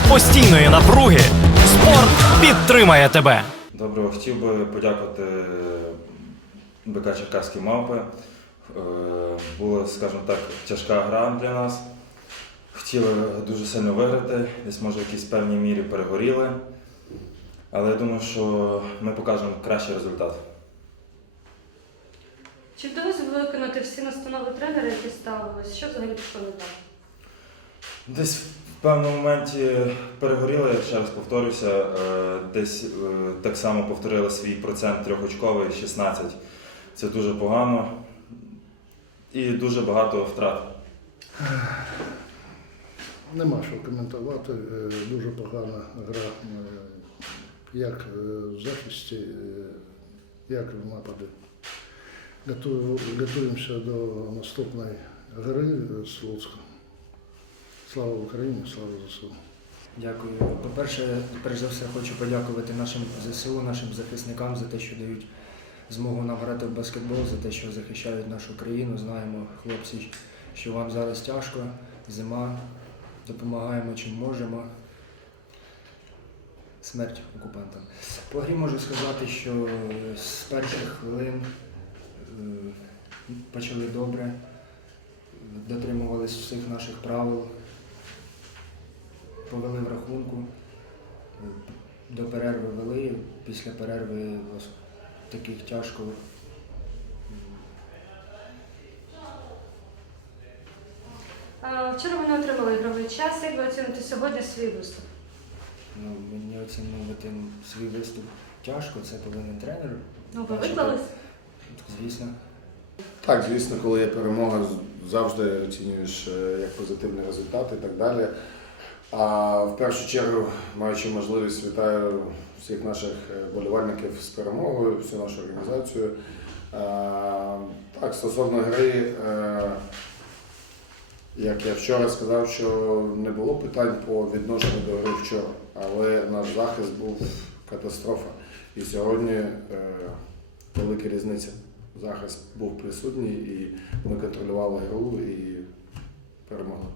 серед постійної напруги спорт підтримає тебе. Доброго, хотів би подякувати БК Черкаські мавпи. Е, Була, скажімо так, тяжка гра для нас. Хотіли дуже сильно виграти, десь може в якійсь певній мірі перегоріли. Але я думаю, що ми покажемо кращий результат. Чи вдалося виконати всі настанови тренера, які ставились? Що взагалі пішло не так? Десь в певному моменті перегоріли, я ще раз повторюся, е, десь е, так само повторили свій процент трьохочковий 16. Це дуже погано і дуже багато втрат. Нема що коментувати. Е, Дуже погана гра як в захисті, як в нападі. Готуємося до наступної гри з Луцьком. Слава Україні, слава ЗСУ. Дякую. По-перше, перш за все, хочу подякувати нашим ЗСУ, нашим захисникам за те, що дають змогу нам грати в баскетбол, за те, що захищають нашу країну. Знаємо, хлопці, що вам зараз тяжко, зима, допомагаємо чим можемо. Смерть окупантам. По грі можу сказати, що з перших хвилин е, почали добре, дотримувались всіх наших правил, повели в рахунку. До перерви вели, після перерви таких тяжко. Вчора ви не отримали ігровий час. Як ви оціните сьогодні свій виступ? Ну, мені оцінювати свій виступ тяжко, це повинен тренер. Ну, ви виклались? Звісно. Так, звісно, коли є перемога, завжди оцінюєш е, як позитивний результат і так далі. А в першу чергу, маючи можливість, вітаю всіх наших е, болівальників з перемогою, всю нашу організацію. Е, Так, стосовно гри, е, як я вчора сказав, що не було питань по відношенню до гри вчора, але наш захист був катастрофа. І сьогодні велика різниця. Захист був присутній і ми контролювали гру і перемогли.